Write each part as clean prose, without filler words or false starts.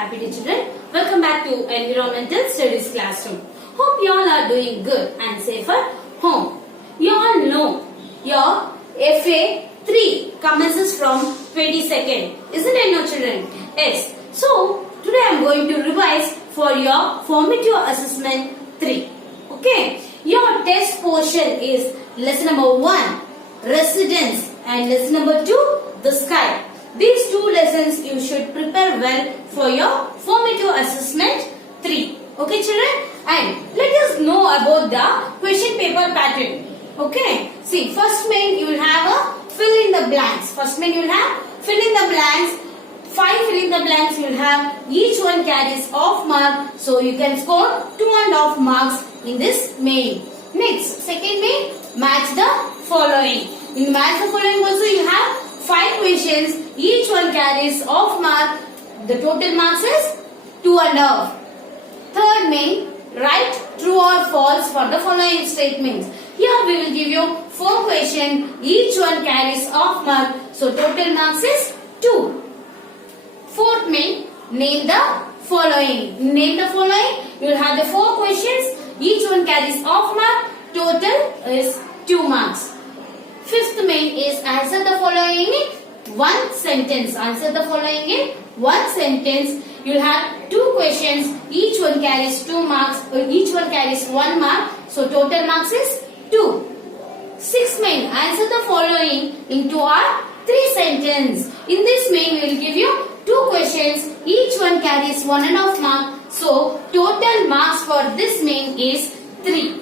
Happy day children. Welcome back to Environmental Studies Classroom. Hope you all are doing good and safe at home. You all know your FA3 commences from 22nd. Isn't it no children? Yes. So today I am going to revise for your formative assessment 3. Okay. Your test portion is lesson number 1, residence, and lesson number 2, the sky. These two lessons you should prepare well for your formative assessment 3. Okay children? And let us know about the question paper pattern. Okay? See, first main you will have a fill in the blanks. First main you will have fill in the blanks. 5 fill in the blanks you will have. Each one carries off mark. So you can score 2.5 marks in this main. Next, second main, match the following. In match the following also you have 5 questions. Each one carries off mark. The total marks is 2.5. Third main, write true or false for the following statements. Here we will give you 4 questions. Each one carries off mark. So total marks is 2. Fourth main, name the following. Name the following. You will have the 4 questions. Each one carries off mark. Total is 2 marks. Fifth main is answer the following in 1 sentence. Answer the following in 1 sentence. You will have 2 questions. Each one carries 2 marks. Each one carries 1 mark. So total marks is 2. Sixth main, answer the following in 2 or 3 sentences. In this main, we will give you 2 questions. Each one carries 1.5 mark. So total marks for this main is 3.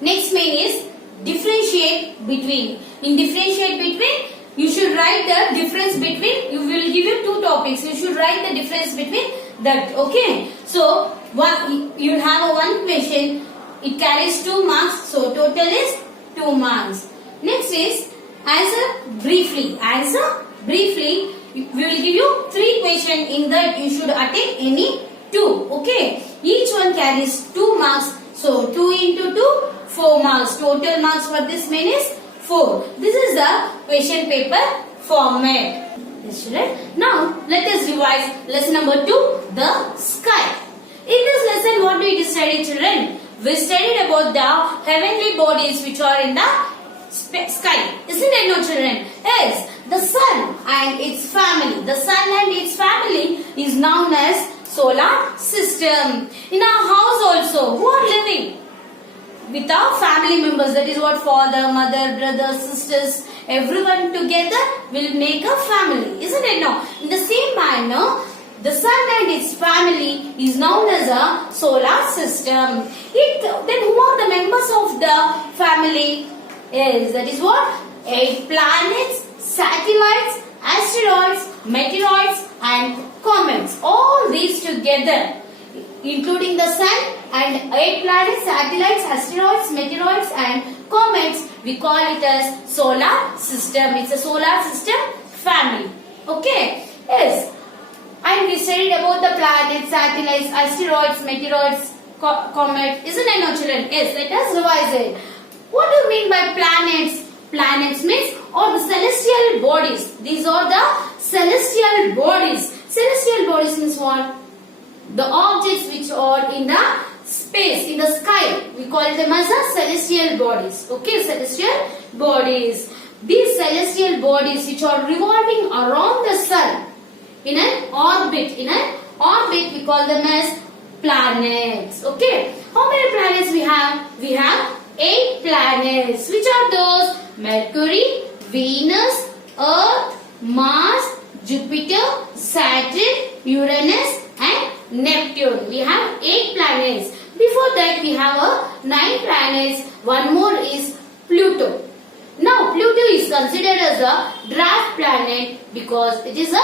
Next main is differentiate between. In differentiate between, you should write the difference between. You will give you 2 topics. You should write the difference between that. Okay. So you will have a 1 question. It carries 2 marks. So total is 2 marks. Next is answer briefly. Answer briefly. We will give you 3 questions. In that you should attempt any 2. Okay. Each one carries 2 marks. So 2 into 2, 4 marks. Total marks for this main is 4. This is the question paper format. Yes, children. Now let us revise lesson number 2, the sky. In this lesson, what we studied, children? We studied about the heavenly bodies which are in the sky. Isn't it no children? Yes. The sun and its family. The sun and its family is known as solar system. In our house also, who are living? With our family members, that is what father, mother, brothers, sisters, everyone together will make a family. Isn't it no? In the same manner, the sun and its family is known as a solar system. Then who are the members of the family? Yes, that is what? 8 planets, satellites, asteroids, meteoroids and comets. All these together, including the sun and 8 planets, satellites, asteroids, meteoroids and comets, we call it as solar system. It's a solar system family. Okay? Yes. And we studied about the planets, satellites, asteroids, meteoroids, comets. Isn't it no children? Yes, let us revise it. What do you mean by planets? Planets means all the celestial bodies. These are the celestial bodies. Celestial bodies means what? The objects which are in the space, in the sky. We call them as the celestial bodies. Okay, celestial bodies. These celestial bodies which are revolving around the sun in an orbit. In an orbit we call them as planets. Okay. How many planets we have? We have 8 planets. Which are those? Mercury, Venus, Earth, Mars, Jupiter, Saturn, Uranus and Neptune. We have 8 planets. Before that we have 9 planets. One more is Pluto. Now Pluto is considered as a dwarf planet because it is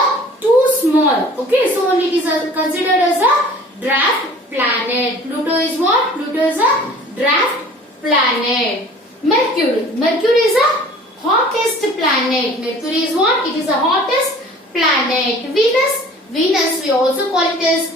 too small. Okay, so only it is considered as a dwarf planet. Pluto is what? Pluto is a dwarf planet. Mercury. Mercury is a hottest planet. Mercury is what? It is the hottest planet. Venus. Venus we also call it as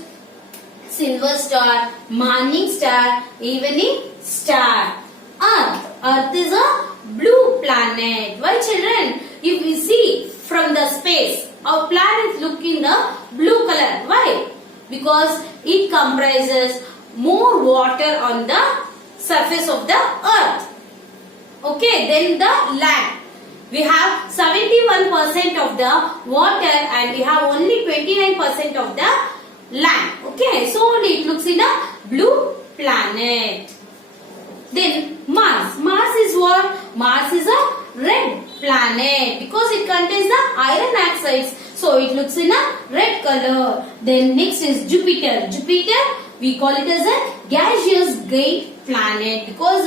silver star, morning star, evening star. Earth. Earth is a blue planet. Why children? If we see from the space. Our planet look in the blue color. Why? Because it comprises more water on the surface of the earth. Okay, then the land. We have 71% of the water and we have only 29% of the land. Okay, so only it looks in a blue planet. Then Mars. Mars is what? Mars is a red planet because it contains the iron oxides. So it looks in a red color. Then next is Jupiter. Jupiter, we call it as a gaseous giant planet because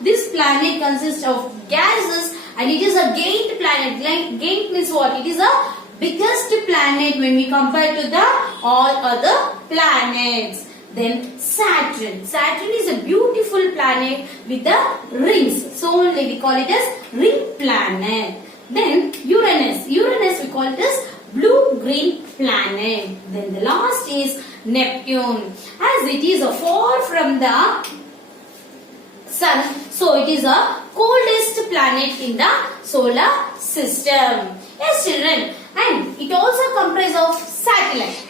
this planet consists of gases and it is a giant planet. Like giant means what? It is a biggest planet when we compare to the all other planets. Then Saturn. Saturn is a beautiful planet with the rings. So only we call it as ring planet. Then Uranus. Uranus we call it as blue-green planet. Then the last is Neptune. As it is far from the sun, so it is a coldest planet in the solar system. Yes, children. And it also comprises of satellite.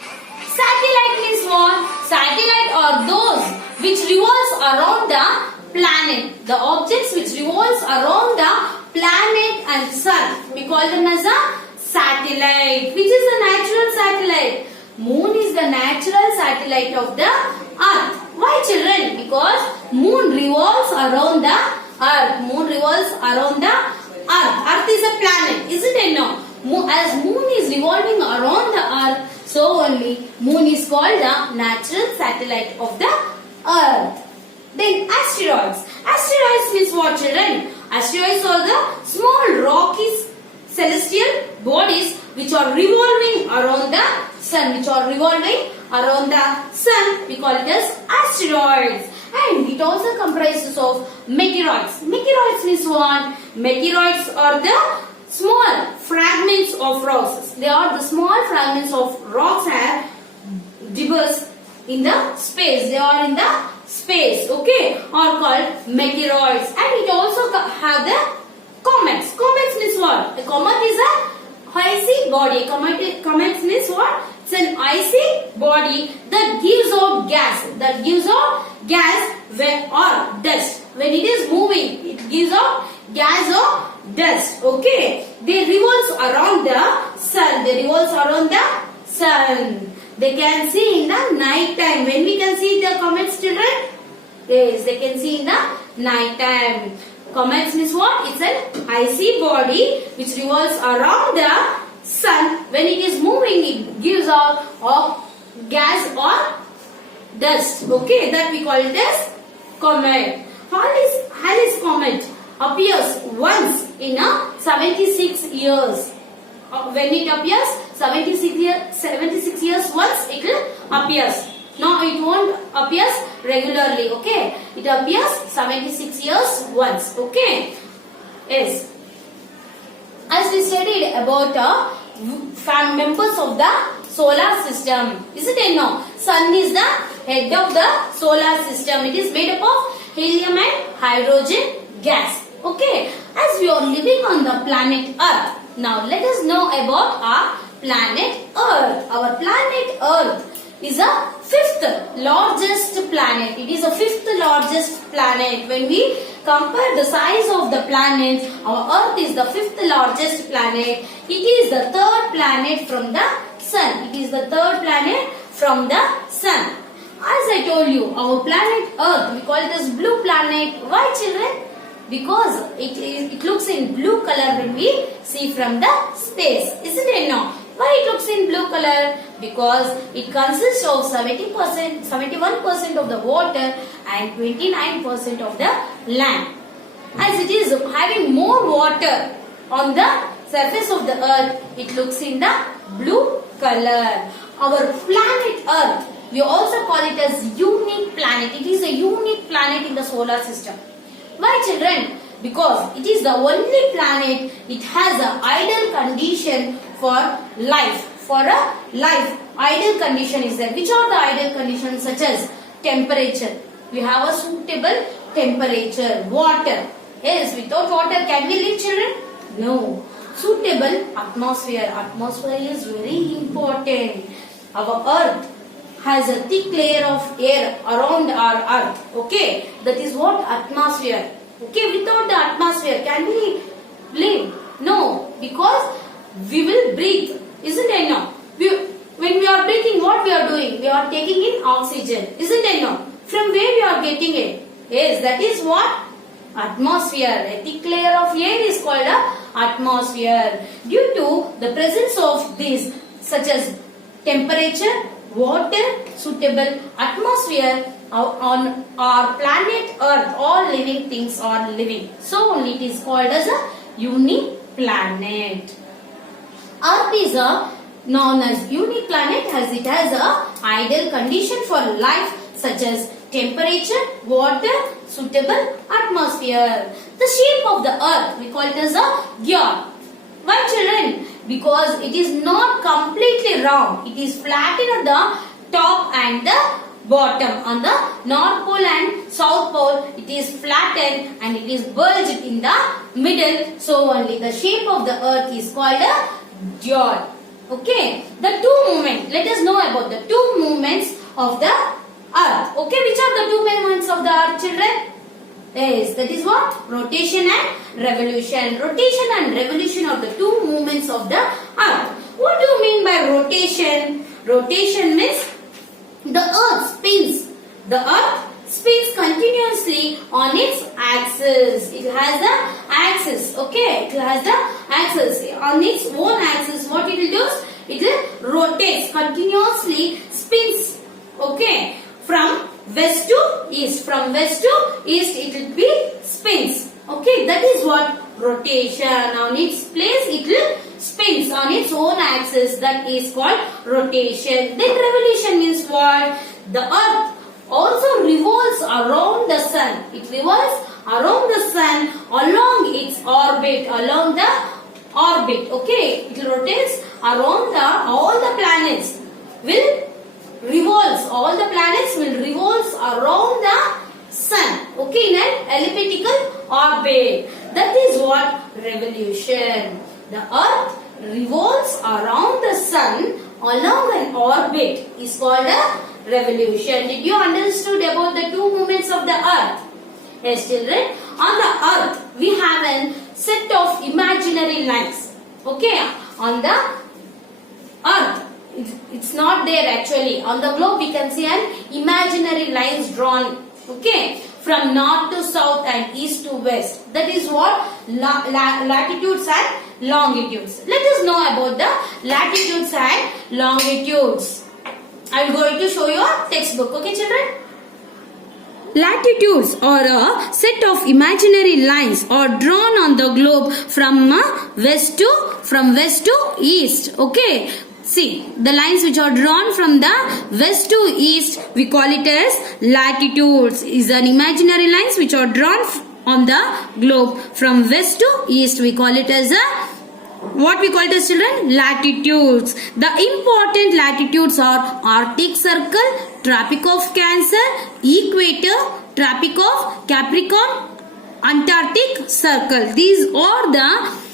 Satellite means what? Satellite are those which revolves around the planet. The objects which revolves around the planet and sun. We call them as a satellite. Which is a natural satellite? Moon is the natural satellite of the earth. Why, children? Because moon revolves around the earth. Moon revolves around the earth. Earth is a planet, isn't it? No. As moon is revolving around the earth, so only moon is called the natural satellite of the earth. Then asteroids. Asteroids means what, children? Asteroids are the small rocky celestial bodies which are revolving around the sun. We call it as asteroids. And it also comprises of meteoroids. Meteoroids means what? Meteoroids are the small fragments of rocks. They are the small fragments of rocks and debris in the space. They are in the space, okay, are called meteoroids. And it also have the comets. Comets means what? A comet is a icy body. Comets means what? It's an icy body that gives out gas. Or dust. When it is moving, it gives out gas or dust. Okay. They revolves around the sun. They can see in the night time. When we can see the comets, children? Yes, they can see in the night time. Comets means what? It's an icy body which revolves around the sun. When it is moving, it gives out gas or dust. Okay, that we call it as comet. Halley's comet appears once in 76 years. When it appears, 76 years once it will appears. No, it won't appears regularly. Okay, it appears 76 years once. Okay, yes. As we studied about members of the solar system, isn't it? No, sun is the head of the solar system. It is made up of helium and hydrogen gas. Okay, as we are living on the planet Earth, now let us know about our planet Earth. Our planet Earth is a fifth largest planet. It is a fifth largest planet. When we compare the size of the planets, our Earth is the fifth largest planet. It is the third planet from the sun. As I told you, our planet Earth, we call it as blue planet. Why, children? Because it looks in blue color when we see from the space, isn't it? No. Why it looks in blue color? Because it consists of 71% of the water and 29% of the land. As it is having more water on the surface of the earth, it looks in the blue color. Our planet Earth, we also call it as unique planet. It is a unique planet in the solar system. Why, children? Because it is the only planet it has an ideal condition for life. Ideal condition is there. Which are the ideal conditions? Such as temperature. We have a suitable temperature. Water. Yes, without water can we live, children? No. suitable atmosphere. Atmosphere is very important. Our earth has a thick layer of air around our earth. Okay, that is what atmosphere. Okay, without the atmosphere, can we live? No, because we will breathe. Isn't it no? When we are breathing, what we are doing? We are taking in oxygen. Isn't it no? From where we are getting it? Yes, that is what? Atmosphere. A thick layer of air is called a atmosphere. Due to the presence of these, such as temperature, water, suitable atmosphere, on our planet Earth, all living things are living. So only it is called as a uniplanet. Earth is known as uniplanet as it has a ideal condition for life such as temperature, water, suitable atmosphere. The shape of the earth, we call it as a gyre. Why children? Because it is not completely round. It is flattened at the top and the bottom. On the North Pole and South Pole, it is flattened and it is bulged in the middle. So only the shape of the earth is called a gyre. Okay. The two movements. Let us know about the two movements of the earth. Okay. Which are the two movements of the earth, children? Yes, that is what? Rotation and revolution. Rotation and revolution are the two movements of the earth. What do you mean by rotation? Rotation means the earth spins. The earth spins continuously on its axis. It has the axis. Okay, it has the axis. On its own axis, what it will do? It will rotates continuously, spins. Okay, from west to east. From west to east, it will be spins. Okay, that is what rotation. On its place, it will spins on its own axis. That is called rotation. Then revolution means what? The earth also revolves around the sun. It revolves around the sun along its orbit. Along the orbit. Okay, it rotates around all the planets. Will revolves. All the planets will revolves around the sun. Okay, in an elliptical orbit. That is what revolution. The earth revolves around the sun along an orbit is called a revolution. Did you understood about the two movements of the earth? Yes, children. On the earth, we have a set of imaginary lines. Okay, on the earth, it's not there actually. On the globe, we can see an imaginary lines drawn. Okay, from north to south and east to west. That is what latitudes and longitudes. Let us know about the latitudes and longitudes. I am going to show you a textbook. Okay, children? Latitudes are a set of imaginary lines are drawn on the globe from west to east. Okay. See, the lines which are drawn from the west to east, we call it as latitudes. Is an imaginary lines which are drawn on the globe from west to east. We call it as what we call it as children? Latitudes. The important latitudes are Arctic Circle, Tropic of Cancer, Equator, Tropic of Capricorn, Antarctic Circle. These are the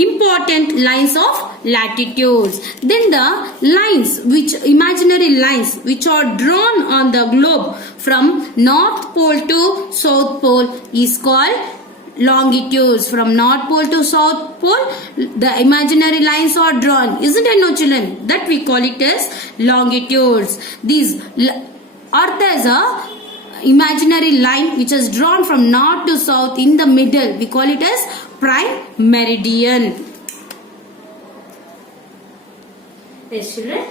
important lines of latitudes. Then the lines, imaginary lines which are drawn on the globe from North Pole to South Pole is called longitudes. From North Pole to South Pole, the imaginary lines are drawn. Isn't it, no children? That we call it as longitudes. These Earth has a imaginary line which is drawn from north to south in the middle. We call it as prime meridian. Yes, children.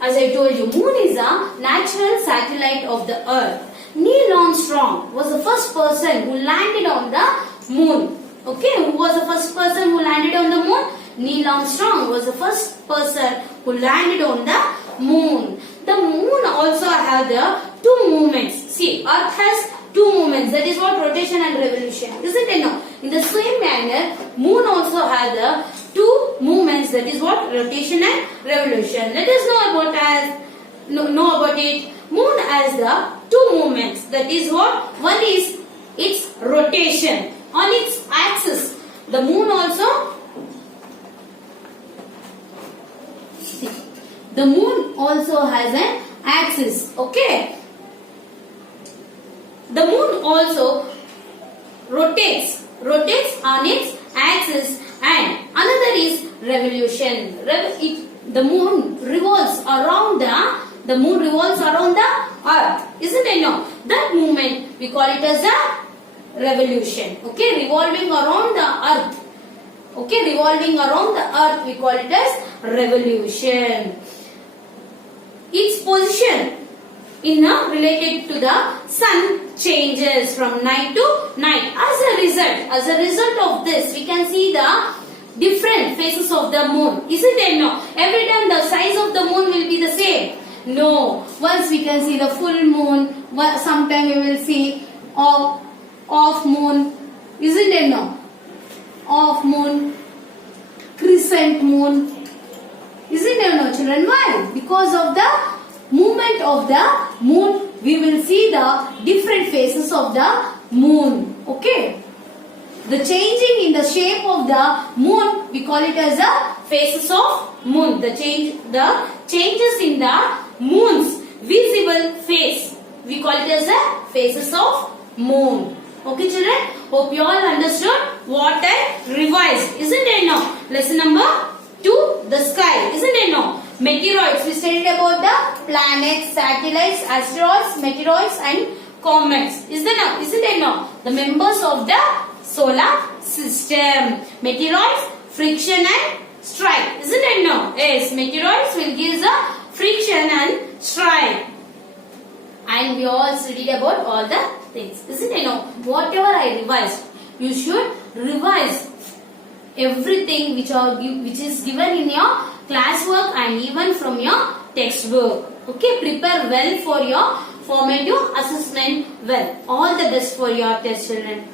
As I told you, moon is a natural satellite of the earth. Neil Armstrong was the first person who landed on the moon. Okay, who was the first person who landed on the moon? Neil Armstrong was the first person who landed on the moon. The moon also had the two movements. See, earth has two movements. That is what rotation and revolution. Isn't it now? In the same manner, moon also has the two movements. That is what rotation and revolution. Let us know about it. Moon has the two movements. That is what? One is its rotation on its axis. The moon also The moon also has an axis. Okay. The moon also rotates on its axis, and another is revolution. The moon revolves around the moon revolves around the earth, isn't it? No, that movement we call it as a revolution. Okay, revolving around the earth. Okay, revolving around the earth we call it as revolution. Its position related to the sun changes from night to night. As a result of this, we can see the different phases of the moon. Isn't it? No. Every time the size of the moon will be the same. No. Once we can see the full moon, sometime we will see off moon. Isn't it? No. Off moon, crescent moon. Isn't it? No, children? Why? Because of the movement of the moon, we will see the different phases of the moon. Okay. The changing in the shape of the moon, we call it as the phases of moon. The changes in the moon's visible face, we call it as the phases of moon. Okay, children. Hope you all understood what I revised. Isn't it? No. Lesson number 2, the sky. Isn't it? No. Meteoroids. We studied about the planets, satellites, asteroids, meteoroids, and comets. Isn't it? No. The members of the solar system. Meteoroids, friction and strike. Isn't it? No. Yes. Meteoroids will give the friction and strike. And we all studied about all the things. Isn't it? No. Whatever I revised, you should revise everything which is given in your classwork and even from your textbook. Okay, prepare well for your formative assessment well. All the best for your test, children.